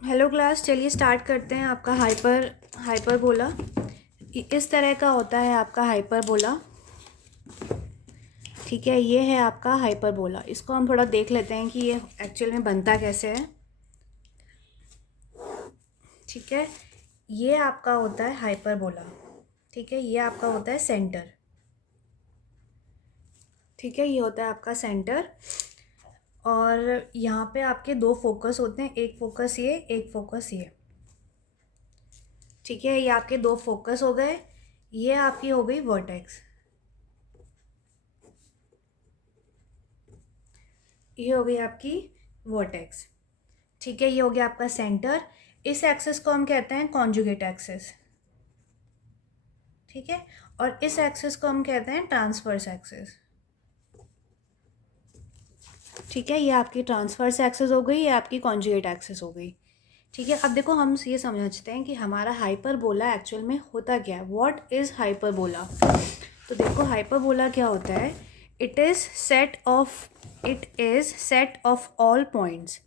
Hello class, चलिए start करते हैं। आपका हाइपरबोला इस तरह का होता है। आपका हाइपरबोला, ठीक है, ये है आपका हाइपरबोला। इसको हम थोड़ा देख लेते हैं कि ये एक्चुअल में बनता कैसे है। ठीक है, ये आपका होता है हाइपरबोला। ठीक है, ये आपका होता है सेंटर। ठीक है, ये होता है आपका सेंटर। और यहाँ पे आपके दो फोकस होते हैं, एक फोकस ये, एक फोकस ये। ठीक है, ये आपके दो फोकस हो गए। ये आपकी हो गई वर्टेक्स, ये हो गई आपकी वर्टेक्स। ठीक है, ये हो गया आपका सेंटर। इस एक्सिस को हम कहते हैं कॉन्जुगेट एक्सिस। ठीक है, और इस एक्सिस को हम कहते हैं ट्रांसवर्स एक्सिस। ठीक है, ये आपकी ट्रांसवर्स एक्सिस हो गई, ये आपकी कॉन्जुगेट एक्सिस हो गई। ठीक है, अब देखो हम ये समझते हैं कि हमारा हाइपरबोला एक्चुअल में होता क्या है। What is hyperbola? तो देखो हाइपरबोला क्या होता है। It is set of all points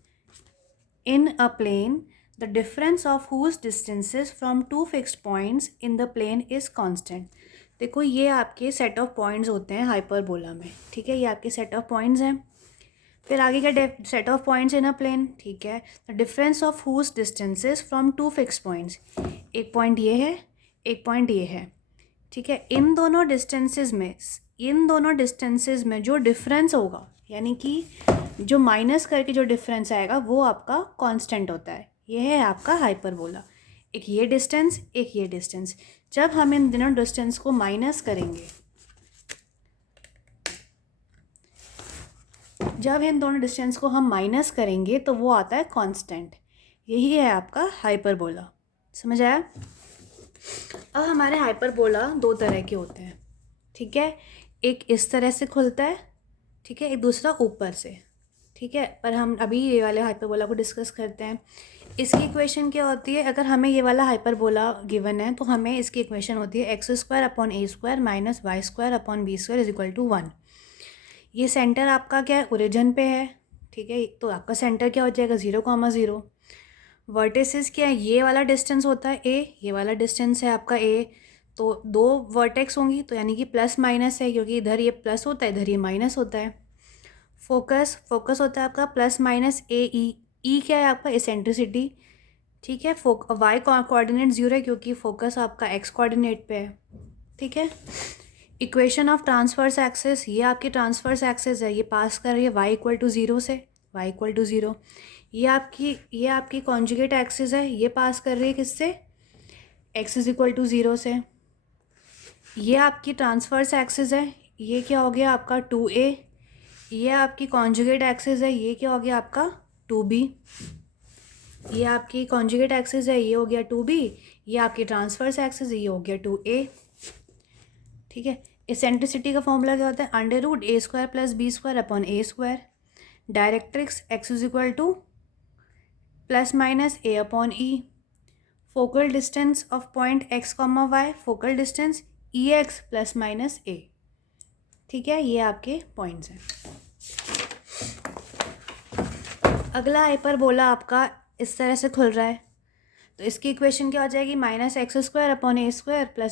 in a plane, the difference of whose distances from two fixed points in the plane is constant। देखो ये आपके सेट ऑफ पॉइंट्स होते हैं हाइपरबोला में। ठीक है, ये आपके सेट ऑफ पॉइंट्स हैं। फिर आगे क्या, set of points in a plane. ठीक है, the difference of whose distances from two fix points. एक पॉइंट ये है, एक पॉइंट ये है। ठीक है, इन दोनों डिस्टेंसेस में जो डिफरेंस होगा, यानी कि जो माइनस करके जो डिफरेंस आएगा वो आपका कांस्टेंट होता है। ये है आपका हाइपरबोला। एक ये डिस्टेंस, एक ये डिस्टेंस। जब हम इन दोनों डिस्टेंस को माइनस करेंगे, जब इन दोनों डिस्टेंस को हम माइनस करेंगे तो वो आता है कांस्टेंट। यही है आपका हाइपरबोला। समझ आया? अब हमारे हाइपरबोला दो तरह के होते हैं। ठीक है, एक इस तरह से खुलता है, ठीक है, एक दूसरा ऊपर से। ठीक है, पर हम अभी ये वाले हाइपरबोला को डिस्कस करते हैं। इसकी इक्वेशन क्या होती है? अगर हमें ये वाला हाइपरबोला गिवन है तो हमें इसकी इक्वेशन होती है x² upon a² minus y² upon b² is equal to 1। ये सेंटर आपका क्या है? ओरिजिन पे है। ठीक है, तो आपका सेंटर क्या हो जाएगा? 0,0। वर्टिसेस क्या है? ये वाला डिस्टेंस होता है a, ये वाला डिस्टेंस है आपका a। तो दो वर्टेक्स होंगी, तो यानी कि प्लस माइनस है, क्योंकि इधर ये प्लस होता है, इधर ये माइनस होता है। फोकस होता है आपका प्लस माइनस ए ई क्या है आपका? एसेंट्रिसिटी। ठीक है, वाई कोऑर्डिनेट 0 है क्योंकि फोकस आपका एक्स कोऑर्डिनेट पे है। ठीक है, इक्वेशन ऑफ ट्रांसवर्स एक्सिस, ये आपकी ट्रांसवर्स एक्सिस है, ये पास कर रही है y=0 से, y=0। ये आपकी कॉन्जुगेट एक्सिस है, ये पास कर रही है किससे? x=0 से। ये आपकी ट्रांसवर्स एक्सिस है, ये क्या हो गया आपका 2a। ये आपकी कॉन्जुगेट एक्सिस है, ये क्या हो गया आपका 2b। ये आपकी कॉन्जुगेट एक्सिस है, ये हो गया 2b। ये आपकी ट्रांसवर्स एक्सिस है, ये हो गया 2a। ठीक है, एसेंट्रिसिटी का फॉर्मूला क्या होता है? √a² + b² upon a²। Directrix x=+ - a upon e। Focal distance of point x, y, focal distance ex ± a। ठीक है, ये आपके पॉइंट्स हैं। अगला हाइपरबोला आपका इस तरह से खुल रहा है, तो इसकी इक्वेशन क्या हो जाएगी? -x² upon a² +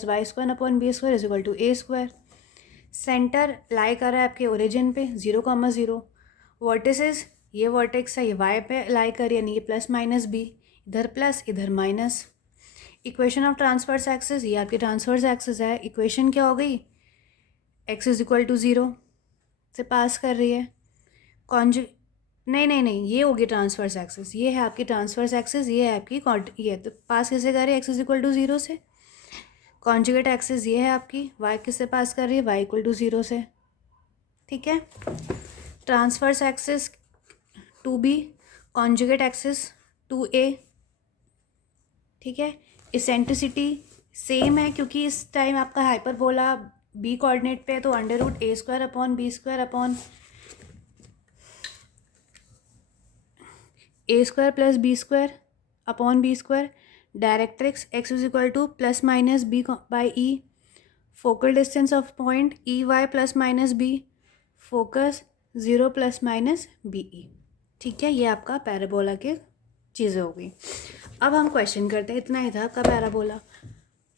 y² upon b² is equal to a²। Centre lie कर रहा है आपके ओरिजिन पे 0,0। वर्टिसेस, ये वर्टेक्स है, ये y पे लाई कर, यानी ये प्लस माइनस b, इधर प्लस इधर minus. Equation of transverse axis, ये आपकी ट्रांसवर्स एक्सिस है। इक्वेशन क्या हो गई? x=0 से पास कर रही है। कॉन्जु नहीं, ये होगी ट्रांसवर्स एक्सिस, ये है आपकी ट्रांसवर्स एक्सिस, ये है आपकी ये तो पास किससे कर रही है? x=0 से। कॉन्जुगेट एक्सिस ये है आपकी, y किससे पास कर रही है? y=0 से। ठीक है, transverse axis 2b, conjugate axis 2a। ठीक है, इसेंट्रिसिटी सेम है क्योंकि इस टाइम आपका हाइपरबोला b कोऑर्डिनेट पे है, तो √a² upon b² upon a² + b² upon b²। Directrix x=+ b/e। Focal distance of point EY ± b। Focus 0 ± BE। ठीक है, ये आपका पैराबोला के चीज़ें हो गई। अब हम क्वेश्चन करते हैं, इतना ही था आपका पैराबोला।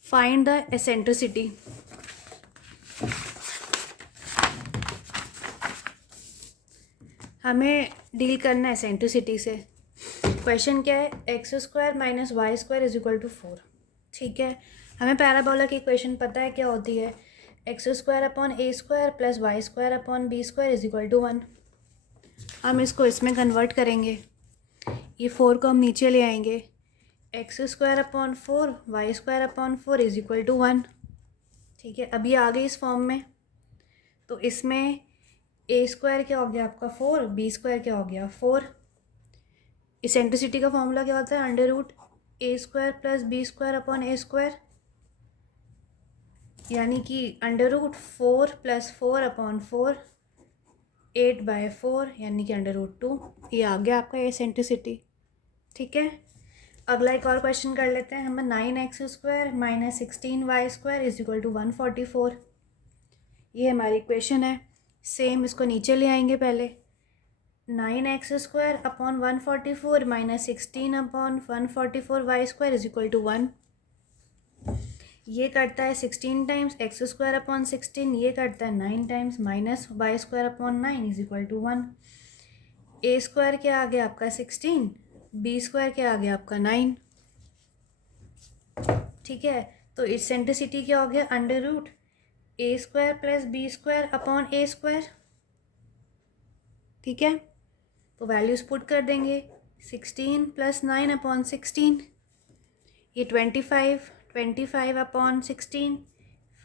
Find the eccentricity. हमें डील करना है एसेंट्रिसिटी से। क्वेश्चन क्या है, x square minus y square is equal to 4। ठीक है, हमें पैराबोला की इक्वेशन पता है क्या होती है, x square upon A square plus y square upon B square is equal to 1। हम इसको इसमें कन्वर्ट करेंगे, ये 4 को हम नीचे ले आएंगे, x square upon 4 y square upon 4 is equal to 1। ठीक है, अब ये आ गई इस फॉर्म में, तो इसमें ए स्क्वायर क्या हो गया आपका 4, बी स्क्वायर क्या हो गया 4। इसेंट्रिसिटी का फॉर्मूला क्या होता है, under root A square plus B square upon A square, यानी कि अंडर रूट 4 प्लस 4 अपॉन 4, 8/4, यानी कि अंडर रूट 2। ये आ गया आपका इसेंट्रिसिटी। ठीक है, अगला एक और क्वेश्चन कर लेते हैं हम। 9x square minus 16y square is equal to 144। ये हमारी इक्वेशन है। सेम इसको नीचे ले आएंगे पहले, 9x square upon 144 minus 16 upon 144y square is equal to 1। ये करता है 16 टाइम्स एक्स स्क्वायर अपॉन 16, ये करता है 9 times minus y square upon 9 is equal to 1। A square क्या आ गया आपका 16, बी स्क्वायर क्या आ गया आपका 9। ठीक है, तो इसेंट्रिसिटी क्या हो गया, under root A square plus B square upon A square. ठीक है, तो वैल्यूज पुट कर देंगे, 16 प्लस 9 अपॉन 16, ये 25 अपॉन 16,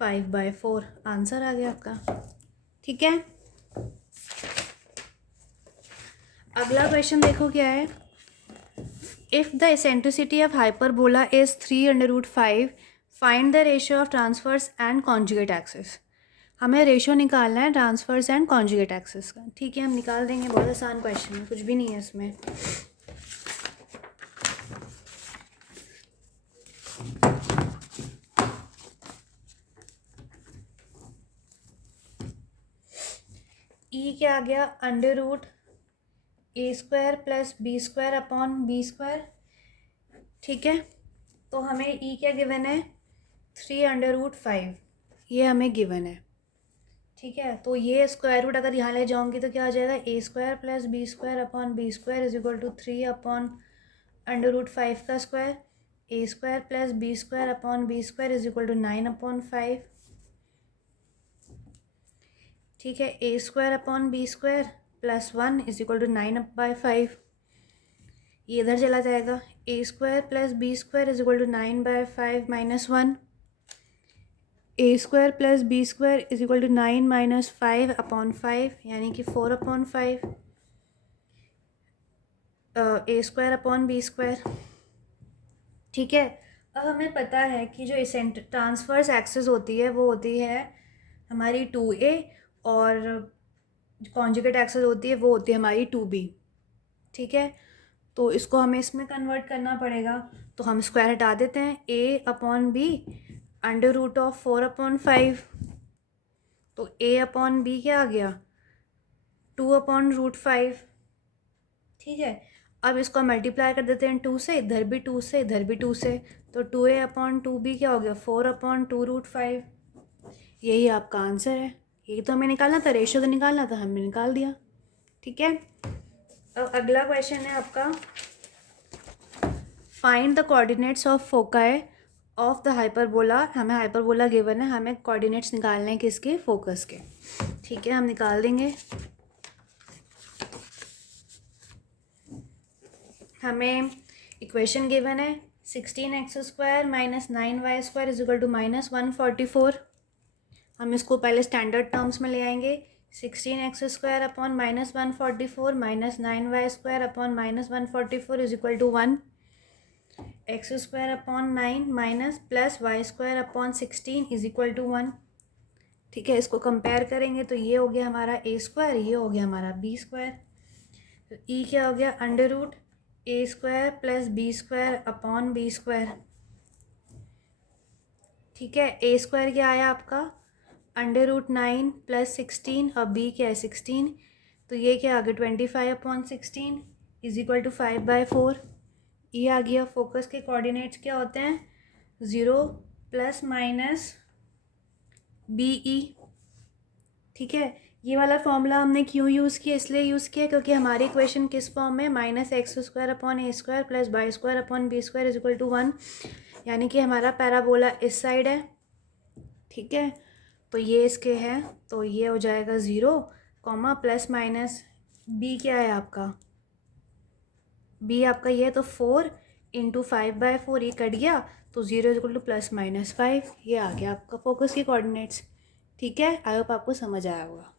5/4 आंसर आ गया आपका। ठीक है, अगला क्वेश्चन देखो क्या है, if the eccentricity of hyperbola is 3/5, find the ratio of transverse and conjugate axis. हमें रेशियो निकालना है ट्रांसवर्स एंड कॉन्जुगेट एक्सिस का। ठीक है, हम निकाल देंगे, बहुत आसान क्वेश्चन है, कुछ भी नहीं है इसमें। ई क्या आ गया, under root A square plus B square upon B square. ठीक है, तो हमें ई क्या गिवन है, 3/5, ये हमें गिवन है। ठीक है, तो ये स्क्वायर रूट अगर यहाँ ले जाऊंगी तो क्या आ जाएगा, A square plus B square upon B square is equal to 3 upon under root 5 का square, A square plus B square upon B square is equal to 9 upon 5। ठीक है, A square upon B square plus 1 is equal to 9/5, ये इधर चला जाएगा, A square plus B square is equal to 9/5 minus 1, A square plus B square is equal to 9 minus 5 upon 5, यानी कि 4 upon 5, ए square upon B square. ठीक है, अब हमें पता है कि जो ट्रांसवर्स एक्सिस होती है वो होती है हमारी 2a, और कॉन्जुगेट एक्सिस होती है वो होती है हमारी 2b। ठीक है, तो इसको हमें इसमें कन्वर्ट करना पड़ेगा, तो हम स्क्वायर हटा देते हैं, a upon b under root of 4 upon 5, तो a अपॉन बी क्या आ गया, 2 अपॉन रूट 5। ठीक है, अब इसको मल्टीप्लाई कर देते हैं 2 से, इधर भी 2 से, इधर भी 2 से, तो 2a अपॉन 2b क्या हो गया, 4 अपॉन 2 रूट 5। यही आपका आंसर है। यही तो हमें निकालना था, रेशियो तो निकालना था, हमने निकाल दिया। ठीक है, अब अगला क्वेश्चन है आपका, find the coordinates of foci of the hyperbola. हमें हाइपरबोला गिवन है, हमें कोऑर्डिनेट्स निकालने हैं किसके, फोकस के। ठीक है, हम निकाल देंगे। हमें इक्वेशन गिवन है, 16x square minus 9y square is equal to minus 144। हम इसको पहले स्टैंडर्ड टर्म्स में ले आएंगे, 16x square upon minus 144 minus 9y square upon minus 144 is equal to 1, x square upon 9 minus plus y square upon 16 is equal to 1। ठीक है, इसको compare करेंगे तो ये हो गया हमारा ए स्क्वायर, ये हो गया हमारा बी स्क्वायर, तो ई क्या हो गया, under root A square plus B square upon B square. ठीक है, ए स्क्वायर क्या आया आपका, अंडर रूट 9 प्लस 16, और बी क्या है 16, तो ये क्या आ गया 25 अपॉन 16 इज इक्वल टू 5/4। ये आ गया। फोकस के कोऑर्डिनेट्स क्या होते हैं? 0 प्लस माइनस बी ई। ठीक है, ये वाला फॉर्मूला हमने क्यों यूज़ किया? इसलिए यूज़ किया क्योंकि हमारी इक्वेशन किस फॉर्म में, -x² upon a square plus y² upon b square is equal to 1, यानी कि हमारा पैराबोला इस साइड है। ठीक है, तो ये इसके हैं, तो ये हो जाएगा 0 कॉमा प्लस माइनस b क्या है आपका? b आपका ये है, तो 4 इंटू 5/4, ये कट गया तो 0 इज इक्वल टू +-5। ये आ गया आपका फोकस के कोऑर्डिनेट्स। ठीक है, आई होप आपको समझ आया होगा।